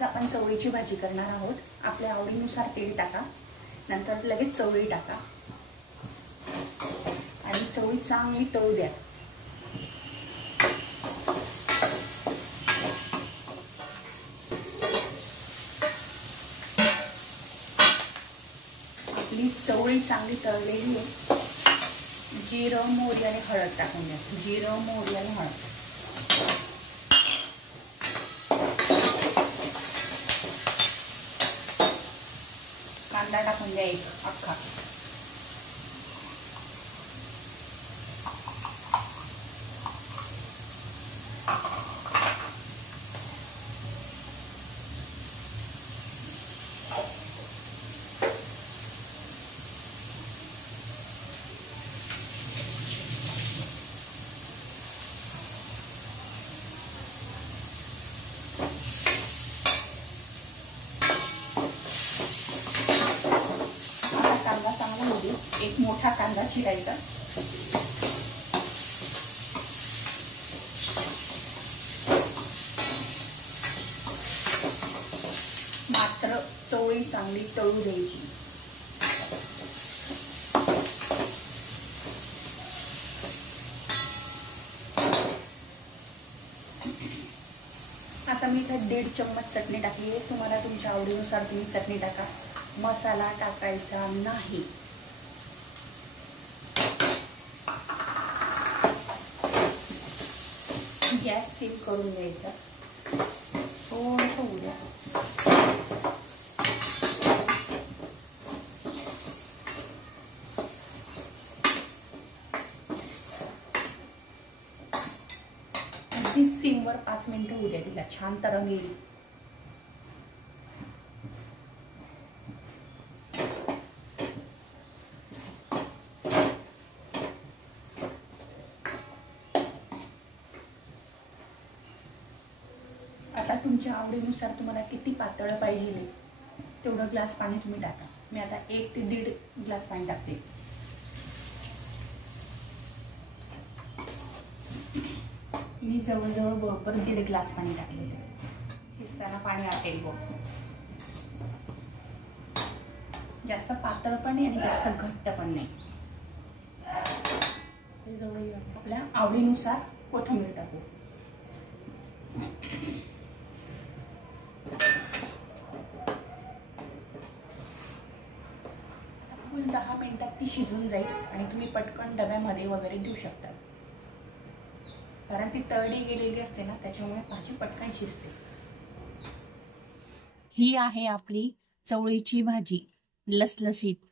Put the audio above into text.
आज आपण चवळीची भाजी करणार आहोत। आपल्या आवडीनुसार तेल टाका, नंतर लगेच चवळी टाका आणि चवळी चांगली तळू द्या। आपली चवळी चांगली तळलेली आहे। जिरं, मोहरी आणि हळद टाकून द्या। जिरं, मोहरी आणि हळद। कांदा टाकून द्या एक अख्खा। कांदा चांगला होऊ दे। एक मोठा कांदा चिरायचा। मात्र चवळी चांगली तळू द्यायची। आता मी इथे 1.5 चम्मच चटणी टाकली आहे। तुम्हाला तुमच्या आवडीनुसार तुम्ही चटणी टाका। मसाला टाकायचा नाही। गॅस सील करून द्यायचा। थोडंसं होऊ द्या। अगदी सिमवर 5 मिनिटं होऊ द्या। तिला छान तरंग येईल। आता तुमच्या आवडीनुसार तुम्हाला किती पातळ पाहिजे तेवढं ग्लास पाणी तुम्ही टाका। मी आता 1 ते 1.5 ग्लास पाणी टाकते। मी जवळजवळ बरोबर 1.5 ग्लास पाणी टाकलेले। शिजताना पाणी आटेल बघ। जास्त पातळ पण नाही आणि जास्त घट्ट पण नाही। आपल्या आवडीनुसार कोथिंबीर टाकू। फुल 10 मिनिटात ती शिजून जाईल आणि तुम्ही पटकन डब्यामध्ये वगैरे देऊ शकता। कारण ती तळली गेलेली असते ना, त्याच्यामुळे भाजी पटकन शिजते। ही आहे आपली चवळीची भाजी, लसलशीत।